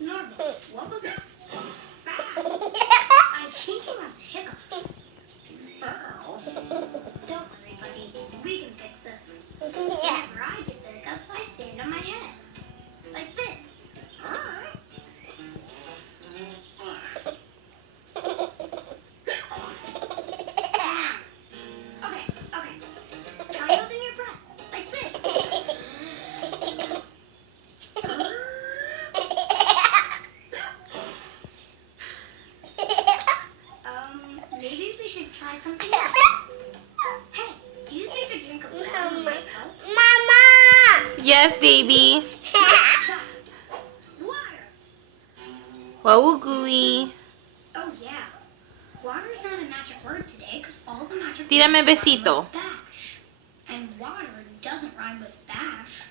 Normal. What was that? I think you have hiccups. Girl. Don't worry, buddy. We can fix this. Whenever I get the hiccups, I stand on my head. Like this. Okay. Try holding your breath. Like this. Maybe we should try something else. Hey, do you think a drink of water might help? Mama! Yes, baby. Water! Wow, gooey. Oh, yeah. Water's not a magic word today because all the magic Tírame words rhyme besito. with bash. And water doesn't rhyme with bash.